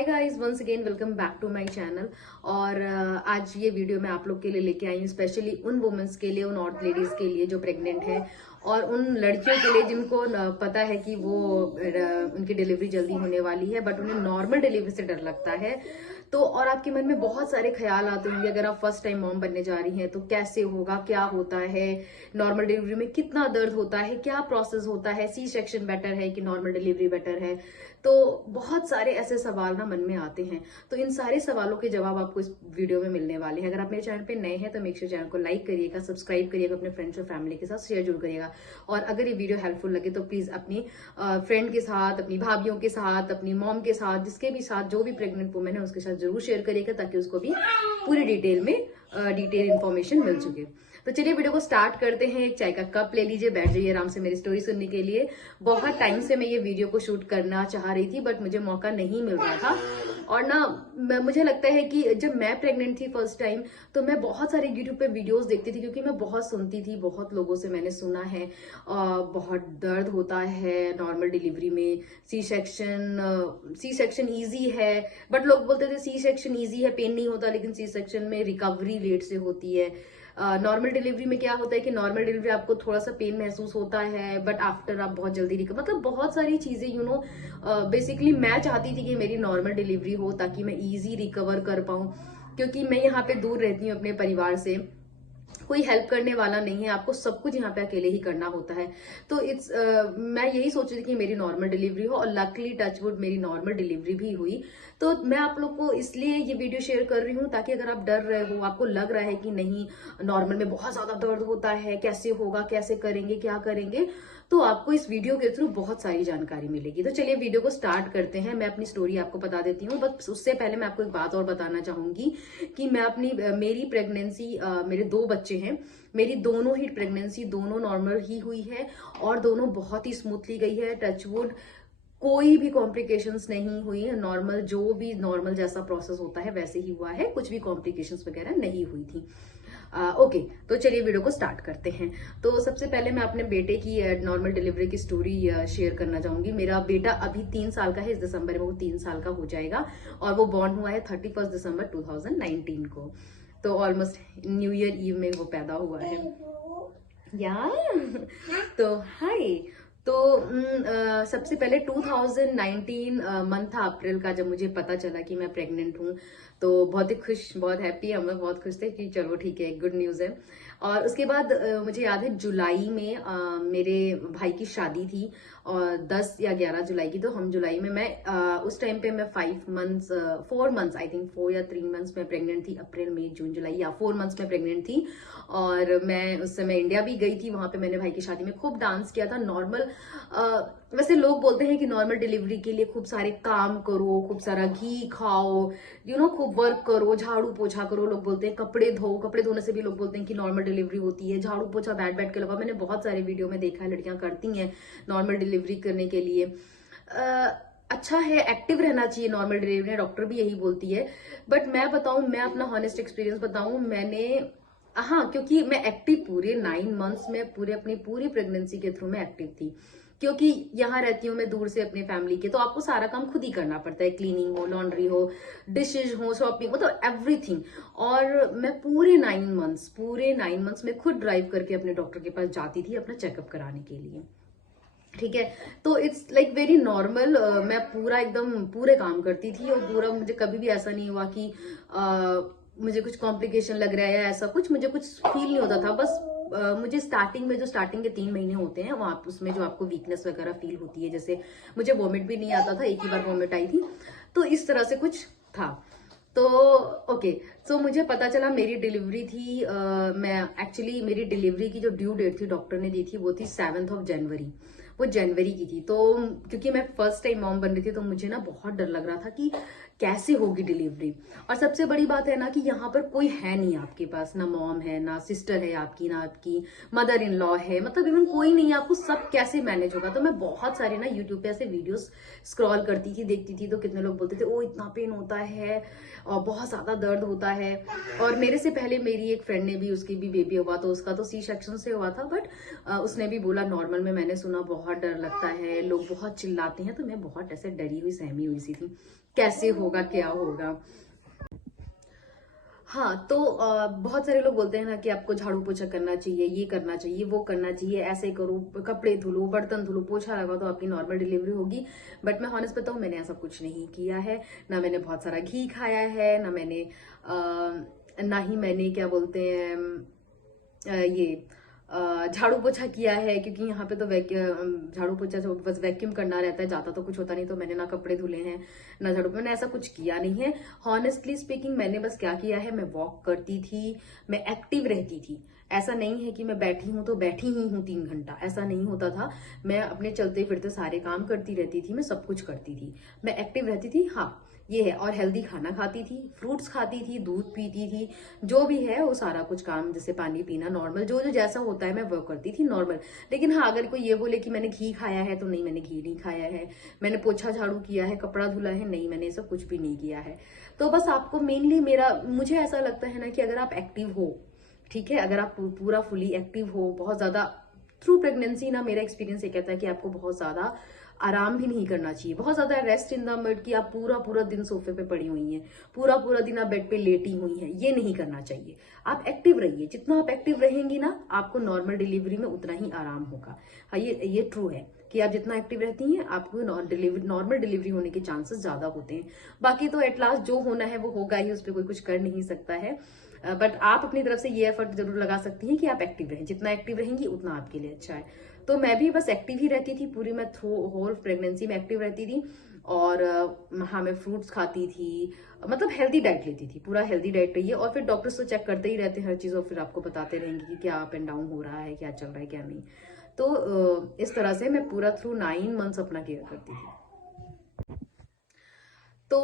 Hi guys, once again welcome back to my channel. और आज ये वीडियो मैं आप लोग के लिए लेके आई हूँ, स्पेशली उन वुमेन्स के लिए, उन औरत लेडीज के लिए जो प्रेग्नेंट है और उन लड़कियों के लिए जिनको पता है कि वो उनकी डिलीवरी जल्दी होने वाली है, बट उन्हें नॉर्मल डिलीवरी से डर लगता है। तो और आपके मन में बहुत सारे ख्याल आते होंगे, अगर आप फर्स्ट टाइम मॉम बनने जा रही हैं तो कैसे होगा, क्या होता है, नॉर्मल डिलीवरी में कितना दर्द होता है, क्या प्रोसेस होता है, सी सेक्शन बेटर है कि नॉर्मल डिलीवरी बेटर है। तो बहुत सारे ऐसे सवाल ना मन में आते हैं। तो इन सारे सवालों के जवाब आपको इस वीडियो में मिलने वाले हैं। अगर आप मेरे चैनल पे नए हैं तो मेक श्योर चैनल को लाइक करिएगा, सब्सक्राइब करिएगा, अपने फ्रेंड्स और फैमिली के साथ शेयर जरूर करिएगा। और अगर ये वीडियो हेल्पफुल लगे तो प्लीज अपनी फ्रेंड के साथ, अपनी भाभीियों के साथ, अपनी मॉम के साथ, जिसके भी साथ जो भी प्रेग्नेंट वुमेन है उसके साथ जरूर शेयर करिएगा, ताकि उसको भी पूरी डिटेल में डिटेल इन्फॉर्मेशन मिल चुके। तो चलिए वीडियो को स्टार्ट करते हैं। एक चाय का कप ले लीजिए, बैठ जाइए आराम से मेरी स्टोरी सुनने के लिए। बहुत टाइम से मैं ये वीडियो को शूट करना चाह रही थी, बट मुझे मौका नहीं मिल रहा था। और ना मुझे लगता है कि जब मैं प्रेग्नेंट थी फर्स्ट टाइम, तो मैं बहुत सारे यूट्यूब पे वीडियोस देखती थी, क्योंकि मैं बहुत सुनती थी, बहुत लोगों से मैंने सुना है बहुत दर्द होता है नॉर्मल डिलीवरी में, सी सेक्शन ईजी है। बट लोग बोलते थे सी सेक्शन ईजी है, पेन नहीं होता, लेकिन सी सेक्शन में रिकवरी लेट से होती है। नॉर्मल डिलीवरी में क्या होता है कि नॉर्मल डिलीवरी आपको थोड़ा सा पेन महसूस होता है, बट आफ्टर आप बहुत जल्दी रिकवर, मतलब बहुत सारी चीजें बेसिकली मैं चाहती थी कि मेरी नॉर्मल डिलीवरी हो, ताकि मैं इजी रिकवर कर पाऊं, क्योंकि मैं यहाँ पे दूर रहती हूँ अपने परिवार से, कोई हेल्प करने वाला नहीं है, आपको सब कुछ यहाँ पे अकेले ही करना होता है। तो मैं यही सोच रही थी कि मेरी नॉर्मल डिलीवरी हो, और लकली टचवुड मेरी नॉर्मल डिलीवरी भी हुई। तो मैं आप लोग को इसलिए ये वीडियो शेयर कर रही हूँ, ताकि अगर आप डर रहे हो, आपको लग रहा है कि नहीं नॉर्मल में बहुत ज्यादा दर्द होता है, कैसे होगा, कैसे करेंगे, क्या करेंगे, तो आपको इस वीडियो के थ्रू बहुत सारी जानकारी मिलेगी। तो चलिए वीडियो को स्टार्ट करते हैं। मैं अपनी स्टोरी आपको बता देती हूँ, बस उससे पहले मैं आपको एक बात और बताना चाहूंगी कि मेरी प्रेगनेंसी, मेरे 2 बच्चे हैं, मेरी दोनों ही प्रेगनेंसी दोनों नॉर्मल ही हुई है, और दोनों बहुत ही स्मूथली गई है, टचवुड। कोई भी कॉम्प्लिकेशंस नहीं हुई है, नॉर्मल जो भी नॉर्मल जैसा प्रोसेस होता है वैसे ही हुआ है, कुछ भी कॉम्प्लिकेशंस वगैरह नहीं हुई थी। ओके, तो चलिए वीडियो को स्टार्ट करते हैं। तो सबसे पहले मैं अपने बेटे की नॉर्मल डिलीवरी की स्टोरी शेयर करना चाहूंगी। मेरा बेटा अभी 3 साल का है, इस दिसंबर में वो 3 साल का हो जाएगा, और वो बॉर्न हुआ है 31 दिसंबर 2019 को। तो ऑलमोस्ट न्यू ईयर ईव में वो पैदा हुआ है। या तो हाय। तो सबसे पहले 2019 मंथ था, अप्रैल का, जब मुझे पता चला कि मैं प्रेग्नेंट हूँ, तो बहुत ही खुश, बहुत हैप्पी, हम लोग बहुत खुश थे कि चलो ठीक है, गुड न्यूज है। और उसके बाद मुझे याद है जुलाई में मेरे भाई की शादी थी, और 10 या 11 जुलाई की। तो हम जुलाई में, उस टाइम पे मैं 4 मंथ्स आई थिंक, 4 या 3 मंथ्स में प्रेग्नेंट थी। अप्रैल मई जून जुलाई, या 4 मंथ्स में प्रेग्नेंट थी। और मैं उस समय इंडिया भी गई थी, वहां पे मैंने भाई की शादी में खूब डांस किया था। नॉर्मल वैसे लोग बोलते हैं कि नॉर्मल डिलीवरी के लिए खूब सारे काम करो, खूब सारा घी खाओ, खूब वर्क करो, झाड़ू पोछा करो। लोग बोलते हैं कपड़े धो, कपड़े धोने से भी लोग बोलते हैं कि नॉर्मल डिलीवरी होती है। झाड़ू पोछा बैठ बैठ के लगाओ, मैंने बहुत सारे वीडियो में देखा है, लड़कियां करती हैं नॉर्मल डिलीवरी करने के लिए। अच्छा है, एक्टिव रहना चाहिए नॉर्मल डिलीवरी में, डॉक्टर भी यही बोलती है। बट मैं बताऊं, मैं अपना हॉनेस्ट एक्सपीरियंस बताऊं, मैंने, हाँ, क्योंकि मैं एक्टिव पूरे 9 मंथ्स में, अपनी पूरी प्रेगनेंसी के थ्रू मैं एक्टिव थी, क्योंकि यहाँ रहती हूँ मैं दूर से अपने फैमिली के, तो आपको सारा काम खुद ही करना पड़ता है, क्लीनिंग हो, लॉन्ड्री हो, डिशेज हो, शॉपिंग, मतलब एवरीथिंग। और मैं पूरे 9 मंथ्स में खुद ड्राइव करके अपने डॉक्टर के पास जाती थी अपना चेकअप कराने के लिए। ठीक है, तो इट्स लाइक वेरी नॉर्मल। मैं पूरा एकदम पूरे काम करती थी, और पूरा, मुझे कभी भी ऐसा नहीं हुआ कि मुझे कुछ कॉम्प्लिकेशन लग रहा है या ऐसा कुछ, मुझे कुछ फील नहीं होता था। बस मुझे स्टार्टिंग में, जो स्टार्टिंग के 3 महीने होते हैं, वहां उसमें जो आपको वीकनेस वगैरह फील होती है, जैसे मुझे वॉमिट भी नहीं आता था, एक ही बार वॉमिट आई थी, तो इस तरह से कुछ था। तो ओके, सो मुझे पता चला मेरी डिलीवरी थी, मैं एक्चुअली, मेरी डिलीवरी की जो ड्यू डेट थी डॉक्टर ने दी थी, वो थी 7 जनवरी, वो जनवरी की थी। तो क्योंकि मैं फर्स्ट टाइम मॉम बन रही थी, तो मुझे ना बहुत डर लग रहा था कि कैसे होगी डिलीवरी। और सबसे बड़ी बात है ना कि यहाँ पर कोई है नहीं आपके पास, ना मॉम है, ना सिस्टर है आपकी, ना आपकी मदर इन लॉ है, मतलब इवन कोई नहीं है, आपको सब कैसे मैनेज होगा। तो मैं बहुत सारे ना यूट्यूब पे ऐसे वीडियोस स्क्रॉल करती थी, देखती थी, तो कितने लोग बोलते थे ओ इतना पेन होता है और बहुत ज्यादा दर्द होता है। और मेरे से पहले मेरी एक फ्रेंड ने भी, उसकी भी बेबी हुआ, तो उसका तो सी सेक्शन से हुआ था, बट उसने भी बोला नॉर्मल में, मैंने सुना बहुत डर लगता है, लोग बहुत चिल्लाते हैं। तो मैं बहुत ऐसे डरी हुई, सहमी हुई सी थी, कैसे होगा क्या होगा। हाँ, तो बहुत सारे लोग बोलते हैं ना कि आपको झाड़ू पोछा करना चाहिए, ये करना चाहिए, वो करना चाहिए, ऐसे करो, कपड़े धुलो, बर्तन धुलो, पोछा लगाओ तो आपकी नॉर्मल डिलीवरी होगी। बट मैं हॉनेस्ट बताऊं, मैंने ऐसा कुछ नहीं किया है। ना मैंने बहुत सारा घी खाया है, ना ही मैंने क्या बोलते हैं ये झाड़ू पोछा किया है, क्योंकि यहाँ पे तो झाड़ू पोछा से बस वैक्यूम करना रहता है, जाता तो कुछ होता नहीं। तो मैंने ना कपड़े धुले हैं ना झाड़ू, मैंने ऐसा कुछ किया नहीं है। हॉनेस्टली स्पीकिंग, मैंने बस क्या किया है, मैं वॉक करती थी, मैं एक्टिव रहती थी। ऐसा नहीं है कि मैं बैठी हूं तो बैठी ही हूँ 3 घंटा, ऐसा नहीं होता था। मैं अपने चलते फिरते सारे काम करती रहती थी, मैं सब कुछ करती थी, मैं एक्टिव रहती थी। हाँ, ये है। और हेल्दी खाना खाती थी, फ्रूट्स खाती थी, दूध पीती थी, जो भी है वो सारा कुछ काम, जैसे पानी पीना, नॉर्मल जो जो जैसा होता है मैं वो करती थी नॉर्मल। लेकिन हाँ, अगर कोई ये बोले कि मैंने घी खाया है, तो नहीं, मैंने घी नहीं खाया है। मैंने पोछा झाड़ू किया है, कपड़ा धुला है, नहीं, मैंने ये सब कुछ भी नहीं किया है। तो बस आपको मेनली मुझे ऐसा लगता है ना कि अगर आप एक्टिव हो, ठीक है, अगर आप पूरा फुली एक्टिव हो, बहुत ज्यादा थ्रू प्रेगनेंसी ना, मेरा एक्सपीरियंस ये कहता है कि आपको बहुत ज्यादा आराम भी नहीं करना चाहिए, बहुत ज्यादा रेस्ट इन द बेड कि आप पूरा पूरा दिन सोफे पे पड़ी हुई हैं, पूरा पूरा दिन आप बेड पे लेटी हुई हैं, ये नहीं करना चाहिए। आप एक्टिव रहिए, जितना आप एक्टिव रहेंगी ना, आपको नॉर्मल डिलीवरी में उतना ही आराम होगा। हाँ, ये ट्रू है कि आप जितना एक्टिव रहती हैं, आपको नॉर्मल डिलीवरी होने के चांसेस ज्यादा होते हैं। बाकी तो एट लास्ट जो होना है वो होगा ही, उस पर कोई कुछ कर नहीं सकता है। बट आप अपनी तरफ से ये एफर्ट जरूर लगा सकती हैं कि आप एक्टिव रहें, जितना एक्टिव रहेंगी उतना आपके लिए अच्छा है। तो मैं भी बस एक्टिव ही रहती थी पूरी, मैं थ्रू होल प्रेगनेंसी में एक्टिव रहती थी। और हाँ, मैं फ्रूट्स खाती थी, मतलब हेल्दी डाइट लेती थी, पूरा हेल्दी डाइट रही है। और फिर डॉक्टर्स तो चेक करते ही रहते हैं हर चीज, और फिर आपको बताते रहेंगे कि क्या अप एंड डाउन हो रहा है, क्या चल रहा है, क्या नहीं। तो इस तरह से मैं पूरा थ्रू 9 मंथ्स अपना केयर करती थी। तो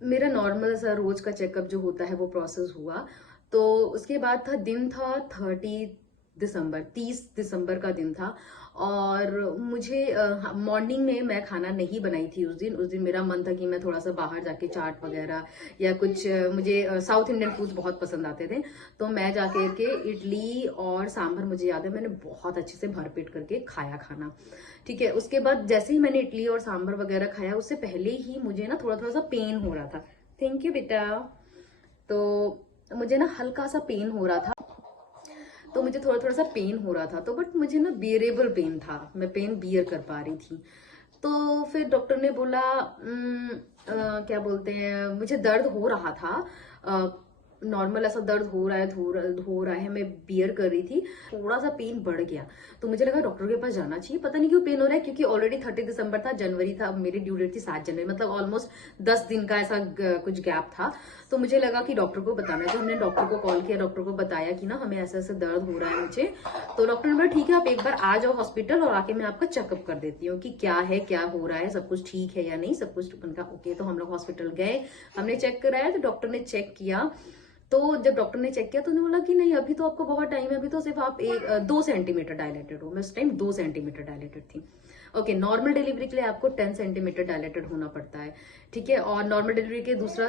मेरा नॉर्मल सा रोज का चेकअप जो होता है वो प्रोसेस हुआ। तो उसके बाद दिन था 30 दिसंबर, 30 दिसंबर का दिन था। और मुझे मॉर्निंग में मैं खाना नहीं बनाई थी उस दिन मेरा मन था कि मैं थोड़ा सा बाहर जाके चाट वगैरह या कुछ, मुझे साउथ इंडियन फूड्स बहुत पसंद आते थे। तो मैं जाके के इडली और सांभर, मुझे याद है मैंने बहुत अच्छे से भरपेट करके खाया खाना। ठीक है, उसके बाद जैसे ही मैंने इडली और सांभर वगैरह खाया, उससे पहले ही मुझे ना थोड़ा थोड़ा सा पेन हो रहा था। थैंक यू बेटा। तो मुझे ना हल्का सा पेन हो रहा था, तो मुझे थोड़ा थोड़ा सा पेन हो रहा था, तो बट मुझे ना बियरेबल पेन था, मैं पेन बियर कर पा रही थी। तो फिर डॉक्टर ने बोला क्या बोलते हैं, मुझे दर्द हो रहा था, नॉर्मल ऐसा दर्द हो रहा है, मैं बियर कर रही थी, थोड़ा सा पेन बढ़ गया। तो मुझे लगा डॉक्टर के पास जाना चाहिए, पता नहीं क्यों पेन हो रहा है, क्योंकि ऑलरेडी 30 दिसंबर था, जनवरी था, मेरी ड्यू डेट थी 7 जनवरी, मतलब ऑलमोस्ट 10 दिन का ऐसा कुछ गैप था। तो मुझे लगा कि डॉक्टर को बताना है, तो हमने डॉक्टर को कॉल किया, डॉक्टर को बताया कि ना हमें ऐसा ऐसा दर्द हो रहा है मुझे। तो डॉक्टर ने बोला ठीक है, आप एक बार आ जाओ हॉस्पिटल और आके मैं आपका चेकअप कर देती हूँ कि क्या है, क्या हो रहा है, सब कुछ ठीक है या नहीं, सब कुछ उनका ओके। तो हम लोग हॉस्पिटल गए, हमने चेक कराया, तो डॉक्टर ने चेक किया। तो जब डॉक्टर ने चेक किया तो उन्होंने बोला कि नहीं, अभी तो आपको बहुत टाइम है, अभी तो सिर्फ आप 2 सेंटीमीटर डायलेटेड हो। मैं उस टाइम 2 सेंटीमीटर डायलेटेड थी। ओके, नॉर्मल डिलीवरी के लिए आपको 10 सेंटीमीटर डायलेटेड होना पड़ता है, ठीक है। और नॉर्मल डिलीवरी के दूसरा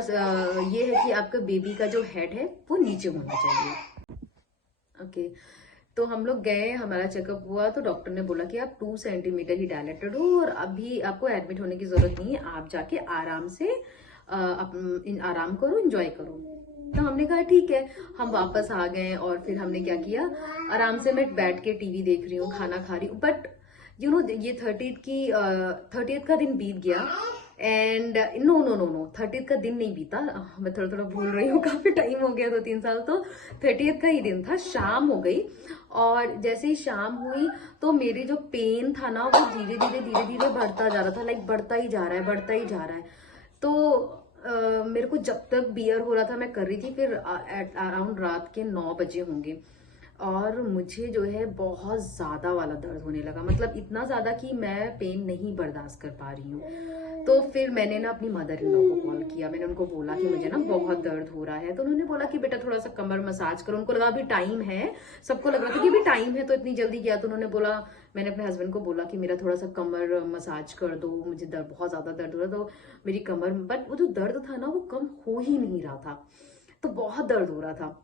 ये है कि आपका बेबी का जो हेड है वो नीचे होना चाहिए। ओके, तो हम लोग गए, हमारा चेकअप हुआ, तो डॉक्टर ने बोला कि आप 2 सेंटीमीटर ही डायलेटेड हो और अभी आपको एडमिट होने की जरूरत नहीं है, आप जाके आराम से आराम करो, एंजॉय करो। तो हमने कहा ठीक है, हम वापस आ गए। और फिर हमने क्या किया, आराम से मैं बैठ के टीवी देख रही हूँ, खाना खा रही हूँ। बट यू नो, ये 30th का दिन बीत गया। And no no no no 30th का दिन नहीं बीता, मैं थोड़ा थोड़ा भूल रही हूँ, काफी टाइम हो गया, 2-3 साल। तो 30th का ही दिन था, शाम हो गई। और जैसे ही शाम हुई तो मेरी जो पेन था ना, वो धीरे धीरे बढ़ता जा रहा था, लाइक बढ़ता ही जा रहा है, बढ़ता ही जा रहा है। तो मेरे को जब तक बियर हो रहा था मैं कर रही थी, फिर अराउंड रात के 9 बजे होंगे और मुझे जो है बहुत ज्यादा वाला दर्द होने लगा, मतलब इतना ज्यादा कि मैं पेन नहीं बर्दाश्त कर पा रही हूँ। तो फिर मैंने ना अपनी मदर इन लॉ को कॉल किया, मैंने उनको बोला कि मुझे ना बहुत दर्द हो रहा है। तो उन्होंने बोला कि बेटा थोड़ा सा कमर मसाज करो, उनको लगा अभी टाइम है, सबको लग रहा था कि अभी टाइम है तो इतनी जल्दी किया। तो उन्होंने बोला, मैंने अपने हस्बैंड को बोला कि मेरा थोड़ा सा कमर मसाज कर दो, मुझे दर्द बहुत ज्यादा दर्द हो रहा। तो मेरी कमर, बट वो जो दर्द था ना वो कम हो ही नहीं रहा था, तो बहुत दर्द हो रहा था।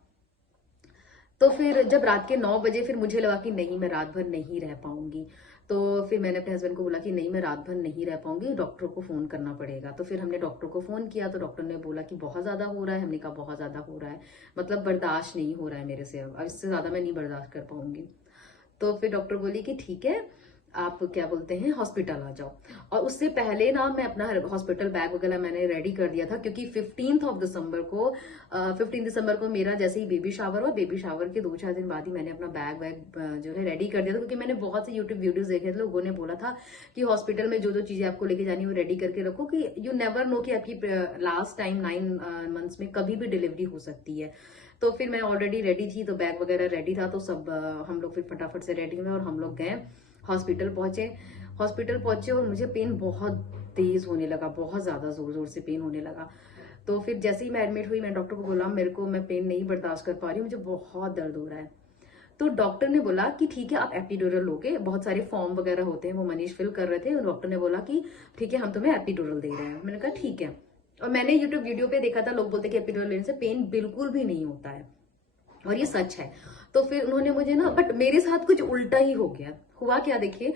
तो फिर जब रात के 9 बजे फिर मुझे लगा कि नहीं, मैं रात भर नहीं रह पाऊंगी। तो फिर मैंने अपने हस्बैंड को बोला कि नहीं, मैं रात भर नहीं रह पाऊंगी, डॉक्टर को फोन करना पड़ेगा। तो फिर हमने डॉक्टर को फोन किया, तो डॉक्टर ने बोला कि बहुत ज्यादा हो रहा है। हमने कहा बहुत ज्यादा हो रहा है, मतलब बर्दाश्त नहीं हो रहा है मेरे से, अब इससे ज्यादा मैं नहीं बर्दाश्त कर पाऊंगी। तो फिर डॉक्टर बोली कि ठीक है, आप क्या बोलते हैं हॉस्पिटल आ जाओ। और उससे पहले ना मैं अपना हॉस्पिटल बैग वगैरह मैंने रेडी कर दिया था, क्योंकि 15 दिसंबर को मेरा जैसे ही बेबी शावर हुआ, बेबी शावर के 2-4 दिन बाद ही मैंने अपना बैग वैग जो है रेडी कर दिया था। क्योंकि मैंने बहुत से यूट्यूब वीडियोस देखे थे, लोगों ने बोला था कि हॉस्पिटल में जो जो चीजें आपको लेके जानी है वो रेडी करके रखो, कि यू नेवर नो कि आपकी लास्ट टाइम 9 मंथ्स में कभी भी डिलीवरी हो सकती है। तो फिर मैं ऑलरेडी रेडी थी, तो बैग वगैरह रेडी था, तो सब हम लोग फिर फटाफट से रेडी हुए और हम लोग गए हॉस्पिटल पहुंचे और मुझे पेन बहुत तेज होने लगा, बहुत ज्यादा जोर जोर से पेन होने लगा। तो फिर जैसे ही मैं एडमिट हुई, मैं डॉक्टर को बोला मैं पेन नहीं बर्दाश्त कर पा रही हूँ, मुझे बहुत दर्द हो रहा है। तो डॉक्टर ने बोला कि ठीक है, आप एपिड्यूरल लोगे, बहुत सारे फॉर्म वगैरह होते हैं, वो मनीष फिल कर रहे थे, और डॉक्टर ने बोला कि ठीक है, हम तुम्हें एपिड्यूरल दे रहे हैं। मैंने कहा ठीक है। और मैंने यूट्यूब वीडियो पे देखा था, लोग बोलते कि एपिड्यूरल लेने से पेन बिल्कुल भी नहीं होता है, और ये सच है। तो फिर उन्होंने मुझे ना, बट मेरे साथ कुछ उल्टा ही हो गया। हुआ क्या, देखिए,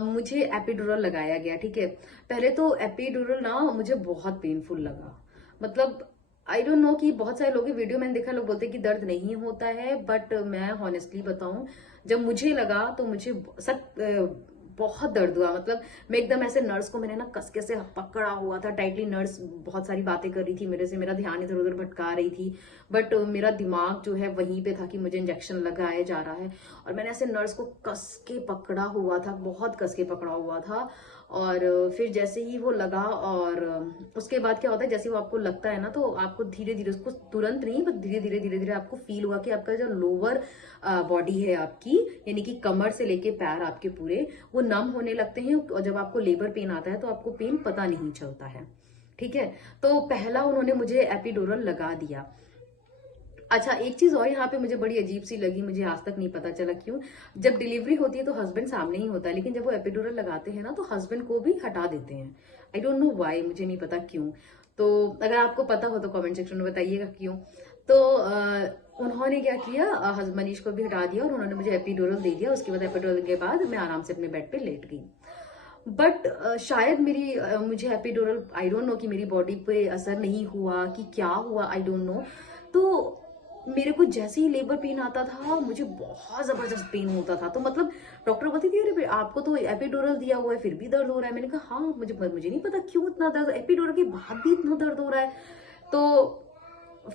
मुझे एपिड्यूरल लगाया गया, ठीक है। पहले तो एपिड्यूरल ना मुझे बहुत पेनफुल लगा, मतलब आई डोंट नो, कि बहुत सारे लोग वीडियो मैंने देखा, लोग बोलते हैं कि दर्द नहीं होता है, बट मैं हॉनेस्टली बताऊं, जब मुझे लगा तो मुझे बहुत दर्द हुआ। मतलब मैं एकदम ऐसे, नर्स को मैंने ना कसके से पकड़ा हुआ था टाइटली। नर्स बहुत सारी बातें कर रही थी मेरे से, मेरा ध्यान इधर उधर भटका रही थी, बट मेरा दिमाग जो है वहीं पे था कि मुझे इंजेक्शन लगाया जा रहा है। और मैंने ऐसे नर्स को कस के पकड़ा हुआ था, बहुत कस के पकड़ा हुआ था। और फिर जैसे ही वो लगा, और उसके बाद क्या होता है, जैसे वो आपको लगता है ना, तो आपको धीरे धीरे, उसको तुरंत नहीं, बस धीरे धीरे आपको फील हुआ कि आपका जो लोअर बॉडी है आपकी, यानी कि कमर से लेके पैर आपके पूरे, वो नम होने लगते हैं। और जब आपको लेबर पेन आता है तो आपको पेन पता नहीं चलता है, ठीक है। तो पहला उन्होंने मुझे एपिड्यूरल लगा दिया। अच्छा, एक चीज और यहाँ पे मुझे बड़ी अजीब सी लगी, मुझे आज तक नहीं पता चला क्यों। जब डिलीवरी होती है तो हस्बैंड सामने ही होता है, लेकिन जब वो एपिड्यूरल लगाते हैं ना, तो हस्बैंड को भी हटा देते हैं। आई डोंट नो व्हाई, मुझे नहीं पता क्यों। तो अगर आपको पता हो तो कमेंट सेक्शन में बताइएगा क्यों। तो उन्होंने क्या किया, मनीष को भी हटा दिया और उन्होंने मुझे एपिड्यूरल दे दिया। उसके बाद एपिड्यूरल के बाद मैं आराम से अपने बेड पे लेट गई। बट शायद मुझे एपिड्यूरल, आई डोंट नो, कि मेरी बॉडी पे असर नहीं हुआ कि क्या हुआ, आई डोंट नो। तो मेरे को जैसे ही लेबर पेन आता था, मुझे बहुत जबरदस्त पेन होता था। तो मतलब डॉक्टर बोलती थी, अरे आपको तो एपिड्यूरल दिया हुआ है फिर भी दर्द हो रहा है। मैंने कहा हाँ, मुझे नहीं पता क्यों इतना दर्द, एपिड्यूरल के बाद भी इतना दर्द हो रहा है। तो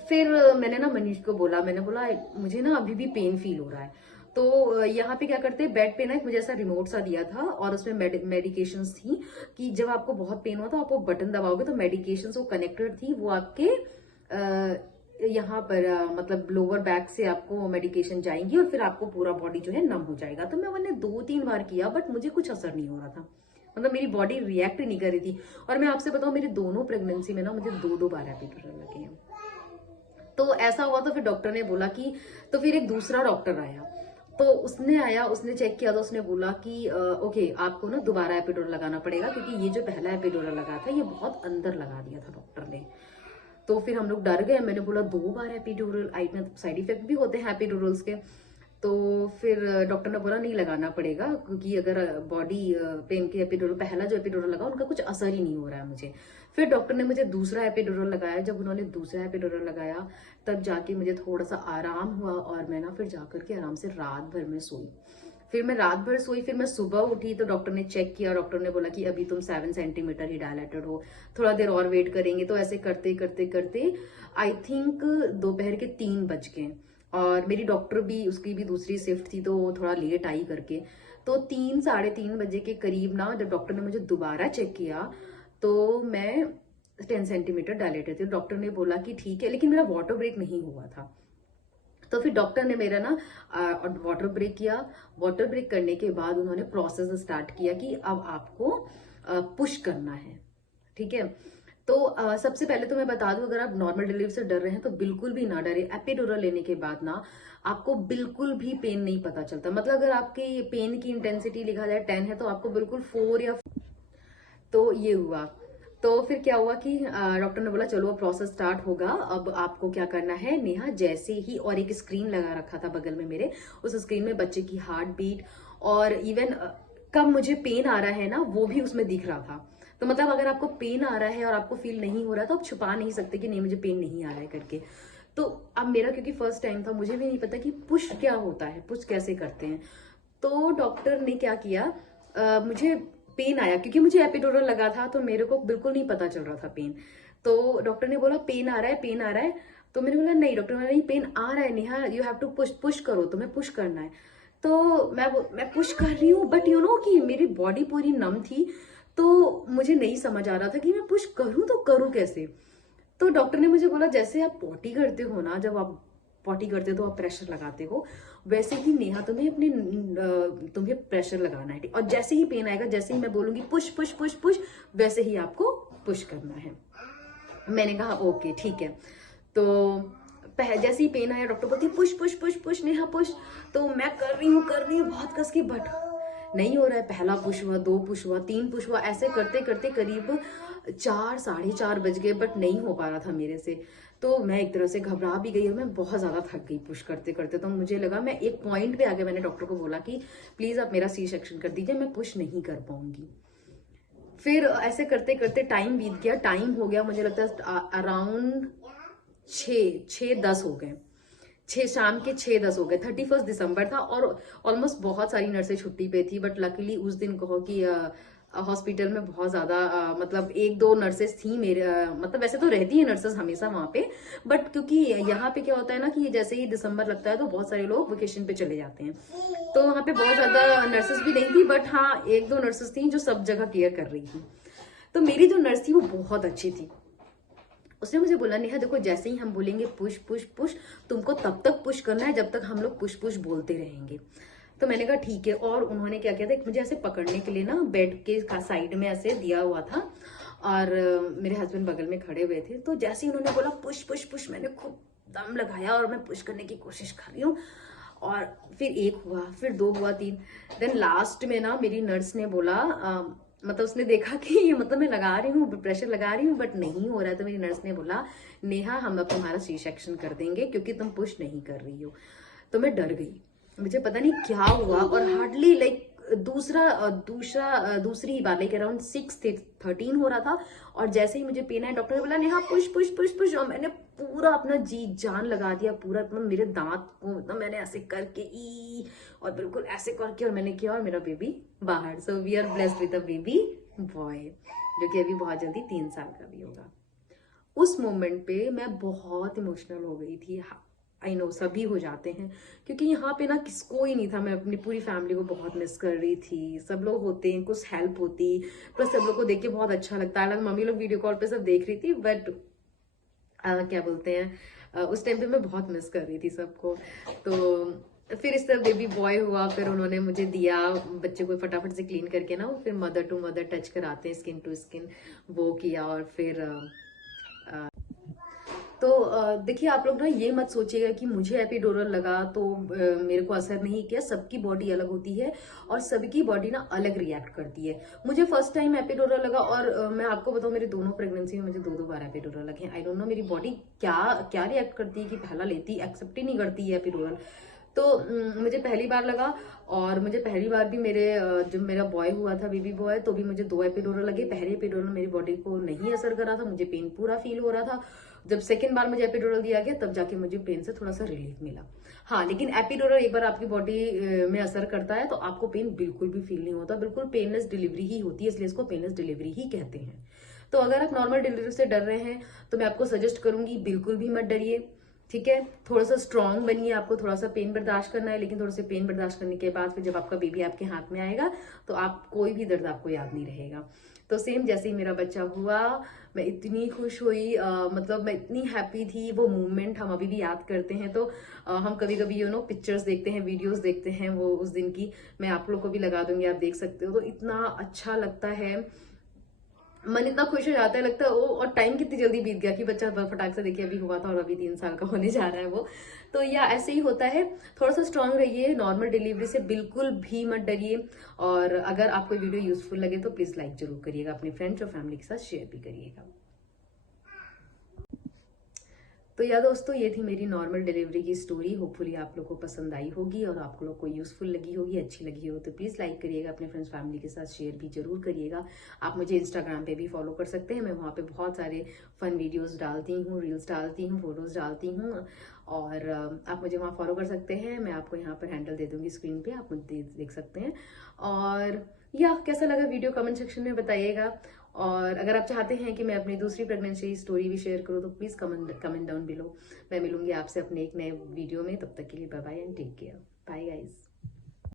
फिर मैंने ना मनीष को बोला, मैंने बोला मुझे ना अभी भी पेन फील हो रहा है। तो यहाँ पे क्या करते हैं, बेड पे ना एक मुझे ऐसा रिमोट सा दिया था, और उसमें मेडिकेशंस थी, कि जब आपको बहुत पेन हुआ तो आप वो बटन दबाओगे तो मेडिकेशंस वो कनेक्टेड थी, वो आपके यहाँ पर मतलब लोअर बैक से आपको मेडिकेशन जाएंगी, और फिर आपको पूरा बॉडी जो है नम हो जाएगा। तो मैंने 2-3 बार किया, बट मुझे कुछ असर नहीं हो रहा था, मतलब मेरी बॉडी रिएक्ट नहीं कर रही थी। और मैं आपसे बताऊं, मेरी दोनों प्रेगनेंसी में ना मुझे 2-2 बार एपिड्यूरल लगे हैं। तो ऐसा हुआ, तो फिर डॉक्टर ने बोला कि, तो फिर एक दूसरा डॉक्टर आया, तो उसने चेक किया, तो उसने बोला कि ओके, आपको ना दोबारा एपिड्यूरल लगाना पड़ेगा, क्योंकि ये जो पहला एपिड्यूरल लगा था ये बहुत अंदर लगा दिया था डॉक्टर ने। तो फिर हम लोग डर गए, मैंने बोला 2 बार एपिड्यूरल, आई में साइड इफेक्ट भी होते हैं एपिड्यूरल्स के। तो फिर डॉक्टर ने बोला नहीं लगाना पड़ेगा, क्योंकि अगर बॉडी पेन के एपिड्यूरल, पहला जो एपिड्यूरल लगा उनका कुछ असर ही नहीं हो रहा है मुझे। फिर डॉक्टर ने मुझे दूसरा एपिड्यूरल लगाया। जब उन्होंने दूसरा एपिड्यूरल लगाया, तब जाके मुझे थोड़ा सा आराम हुआ, और मैं ना फिर जाकर के आराम से रात भर में सोई। फिर मैं रात भर सोई, फिर मैं सुबह उठी तो डॉक्टर ने चेक किया, डॉक्टर ने बोला कि अभी तुम 7 सेंटीमीटर ही डायलेटेड हो, थोड़ा देर और वेट करेंगे। तो ऐसे करते करते करते आई थिंक दोपहर के 3 बज गए, और मेरी डॉक्टर भी, उसकी भी दूसरी शिफ्ट थी, तो थोड़ा लेट आई करके। तो 3-3:30 बजे के करीब ना, जब डॉक्टर ने मुझे दोबारा चेक किया, तो मैं 10 सेंटीमीटर डायलेटेड थी। डॉक्टर ने बोला कि ठीक है, लेकिन मेरा वाटर ब्रेक नहीं हुआ था। तो फिर डॉक्टर ने मेरा ना वाटर ब्रेक किया। वाटर ब्रेक करने के बाद उन्होंने प्रोसेस स्टार्ट किया कि अब आपको पुश करना है, ठीक है। तो सबसे पहले तो मैं बता दूं, अगर आप नॉर्मल डिलीवरी से डर रहे हैं तो बिल्कुल भी ना डरे। एपिड्यूरल लेने के बाद ना आपको बिल्कुल भी पेन नहीं पता चलता। मतलब अगर आपकी पेन की इंटेंसिटी लिखा जाए 10 है, तो आपको बिल्कुल 4 या, तो ये हुआ। तो फिर क्या हुआ कि डॉक्टर ने बोला चलो अब प्रोसेस स्टार्ट होगा, अब आपको क्या करना है नेहा, जैसे ही, और एक स्क्रीन लगा रखा था बगल में मेरे, उस स्क्रीन में बच्चे की हार्ट बीट और इवन कब मुझे पेन आ रहा है ना वो भी उसमें दिख रहा था। तो मतलब अगर आपको पेन आ रहा है और आपको फील नहीं हो रहा तो आप छुपा नहीं सकते कि नहीं मुझे पेन नहीं आ रहा है करके। तो अब मेरा क्योंकि फर्स्ट टाइम था, मुझे भी नहीं पता कि पुश क्या होता है, पुश कैसे करते हैं। तो डॉक्टर ने क्या किया, मुझे पेन आया क्योंकि मुझे एपिडुरल लगा था, तो मेरे को बिल्कुल नहीं पता चल रहा था पेन। तो डॉक्टर ने बोला पेन आ रहा है, पेन आ रहा है। तो मैंने बोला नहीं डॉक्टर, नहीं पेन आ रहा है Neha, you have to push, push करो, तुम्हें पुश करना है। तो मैं पुश कर रही हूँ, बट यू नो कि मेरी बॉडी पूरी नम थी, तो मुझे नहीं समझ आ रहा था कि मैं पुश करूँ तो करूँ कैसे। तो डॉक्टर ने मुझे बोला जैसे आप पॉटी करते हो ना, जब आप पॉटी करते हो तो आप प्रेशर लगाते हो, वैसे ही नेहा तुम्हें अपने तुम्हें प्रेशर लगाना है, और जैसे ही पेन आएगा, जैसे ही मैं बोलूंगी पुश पुश पुश पुश, वैसे ही आपको पुश करना है। मैंने कहा ओके ठीक है। तो जैसे ही पेन आया डॉक्टर बोलती push push push push Neha push. तो मैं कर रही हूँ बहुत कस के, बट नहीं हो रहा है। पहला पुश हुआ, 2 पुश हुआ, 3 पुश हुआ, ऐसे करते करते करीब 4 साढ़े 4 बज गए, बट नहीं हो पा रहा था मेरे से। तो मैं एक तरह से घबरा भी गई और मैं बहुत ज्यादा थक गई पुश करते करते। तो मुझे लगा, मैं एक पॉइंट पे आगे मैंने डॉक्टर को बोला कि प्लीज आप मेरा सी सेक्शन कर दीजिए, मैं पुश नहीं कर पाऊंगी। फिर ऐसे करते करते टाइम बीत गया, टाइम हो गया मुझे लगता है अराउंड 6:10 हो गए, 6 शाम के 6:10 हो गए। 31 दिसंबर था और ऑलमोस्ट बहुत सारी नर्सें छुट्टी पे थी, बट लकीली उस दिन कहो कि हॉस्पिटल में बहुत ज्यादा मतलब 1-2 नर्सेस थी मेरे, मतलब वैसे तो रहती है नर्सेस हमेशा वहां पे, बट क्योंकि यहाँ पे क्या होता है ना कि जैसे ही दिसंबर लगता है तो बहुत सारे लोग वेकेशन पे चले जाते हैं, तो वहां पे बहुत ज्यादा नर्सेस भी नहीं थी, बट हाँ 1-2 नर्सेस थी जो सब जगह केयर कर रही थी। तो मेरी जो नर्स थी वो बहुत अच्छी थी। उसने मुझे बोला नेहा देखो, जैसे ही हम बोलेंगे पुश पुश पुश, तुमको तब तक पुश करना है जब तक हम लोग पुश पुश बोलते रहेंगे। तो मैंने कहा ठीक है। और उन्होंने क्या किया था, मुझे ऐसे पकड़ने के लिए ना बेड के साइड में ऐसे दिया हुआ था, और मेरे हस्बैंड बगल में खड़े हुए थे। तो जैसे ही उन्होंने बोला पुश पुश पुश, मैंने खूब दम लगाया और मैं पुश करने की कोशिश कर रही हूँ। और फिर 1 हुआ, फिर 2 हुआ, 3, देन लास्ट में ना मेरी नर्स ने बोला मतलब उसने देखा कि ये मतलब मैं लगा रही हूँ, प्रेशर लगा रही हूँ, बट नहीं हो रहा है। तो मेरी नर्स ने बोला नेहा हम अब तुम्हारा सी सेक्शन कर देंगे क्योंकि तुम पुश नहीं कर रही हो। तो मैं डर गई, मुझे पता नहीं क्या हुआ, और हार्डली लाइक दूसरी बार लाइक अराउंड 6:13 हो रहा था, और जैसे ही मुझे पेन आया डॉक्टर ने बोला Neha push push push push, और मैंने पूरा अपना जी जान लगा दिया, पूरा मतलब मेरे दांत को मतलब मैंने ऐसे करके और बिल्कुल ऐसे करके, और मैंने किया, और मेरा बेबी बाहर। So we are blessed with a baby boy, जो कि अभी बहुत जल्दी 3 साल का भी होगा। उस मोमेंट पे मैं बहुत इमोशनल हो गई थी। आई नो सभी हो जाते हैं, क्योंकि यहाँ पे ना किसको ही नहीं था, मैं अपनी पूरी फैमिली को बहुत मिस कर रही थी। सब लोग होते हैं, कुछ हेल्प होती, प्लस सब लोग को देख के बहुत अच्छा लगता है। मम्मी लोग वीडियो कॉल पे सब देख रही थी, बट क्या बोलते हैं, उस टाइम पे मैं बहुत मिस कर रही थी सबको। तो फिर इस तरह बेबी बॉय हुआ, फिर उन्होंने मुझे दिया, बच्चे को फटाफट से क्लीन करके ना फिर मदर टू मदर टच कराते हैं, स्किन टू स्किन, वो किया। और फिर तो देखिए आप लोग ना ये मत सोचिएगा कि मुझे एपिडोरल लगा तो मेरे को असर नहीं किया। सबकी बॉडी अलग होती है और सबकी बॉडी ना अलग रिएक्ट करती है। मुझे फर्स्ट टाइम एपिडोरल लगा, और मैं आपको बताऊं मेरे दोनों प्रेगनेंसी में मुझे 2-2 बार एपिडोरल लगे। आई डोंट नो मेरी बॉडी क्या क्या रिएक्ट करती है कि पहला लेती एक्सेप्ट ही नहीं करती है एपिडोरल। तो मुझे पहली बार लगा, और मुझे पहली बार भी मेरे जब मेरा बॉय हुआ था, बेबी बॉय, तो भी मुझे 2 एपिडोरल लगे। पहले एपिडोरल मेरी बॉडी को नहीं असर कर रहा था, मुझे पेन पूरा फील हो रहा था। जब सेकेंड बार मुझे एपिडोरल दिया गया तब जाके मुझे पेन से थोड़ा सा रिलीफ मिला। हाँ, लेकिन एपिडोरल एक बार आपकी बॉडी में असर करता है तो आपको पेन बिल्कुल भी फील नहीं होता, बिल्कुल पेनलेस डिलीवरी ही होती है, इसलिए इसको पेनलेस डिलीवरी ही कहते हैं। तो अगर आप नॉर्मल डिलीवरी से डर रहे हैं तो मैं आपको सजेस्ट करूंगी बिल्कुल भी मत डरिए, ठीक है। थोड़ा सा स्ट्रांग बनिए, आपको थोड़ा सा पेन बर्दाश्त करना है, लेकिन थोड़ा सा पेन बर्दाश्त करने के बाद फिर जब आपका बेबी आपके हाथ में आएगा तो आप कोई भी दर्द आपको याद नहीं रहेगा। तो सेम जैसे ही मेरा बच्चा हुआ मैं इतनी खुश हुई, मतलब मैं इतनी हैप्पी थी। वो मूवमेंट हम अभी भी याद करते हैं। तो हम कभी कभी पिक्चर्स देखते हैं, वीडियोस देखते हैं वो उस दिन की, मैं आप लोग को भी लगा दूंगी, आप देख सकते हो। तो इतना अच्छा लगता है, मन इतना खुश हो जाता है, लगता है ओ, और टाइम कितनी जल्दी बीत गया कि बच्चा फटाक से देखिए अभी हुआ था और अभी 3 साल का होने जा रहा है वो। तो या ऐसे ही होता है। थोड़ा सा स्ट्रांग रहिए, नॉर्मल डिलीवरी से बिल्कुल भी मत डरिए। और अगर आपको वीडियो यूजफुल लगे तो प्लीज लाइक जरूर करिएगा, अपने फ्रेंड्स और फैमिली के साथ शेयर भी करिएगा। तो या दोस्तों, ये थी मेरी नॉर्मल डिलीवरी की स्टोरी। होपफुली आप लोग को पसंद आई होगी और आप लोग को यूजफुल लगी होगी, अच्छी लगी हो तो प्लीज़ लाइक करिएगा, अपने फ्रेंड्स फैमिली के साथ शेयर भी जरूर करिएगा। आप मुझे इंस्टाग्राम पे भी फॉलो कर सकते हैं, मैं वहाँ पे बहुत सारे फन वीडियोस डालती हूँ, रील्स डालती हूँ, फोटोज डालती हूँ। और आप मुझे वहाँ फॉलो कर सकते हैं। मैं आपको यहाँ पर हैंडल दे दूंगी स्क्रीन पे, आप मुझे देख सकते हैं। और या कैसा लगा वीडियो कमेंट सेक्शन में बताइएगा। और अगर आप चाहते हैं कि मैं अपनी दूसरी प्रेगनेंसी स्टोरी भी शेयर करूं तो प्लीज़ कमेंट डाउन बिलो। मैं मिलूंगी आपसे अपने एक नए वीडियो में, तब तक के लिए bye bye and take care. Bye guys.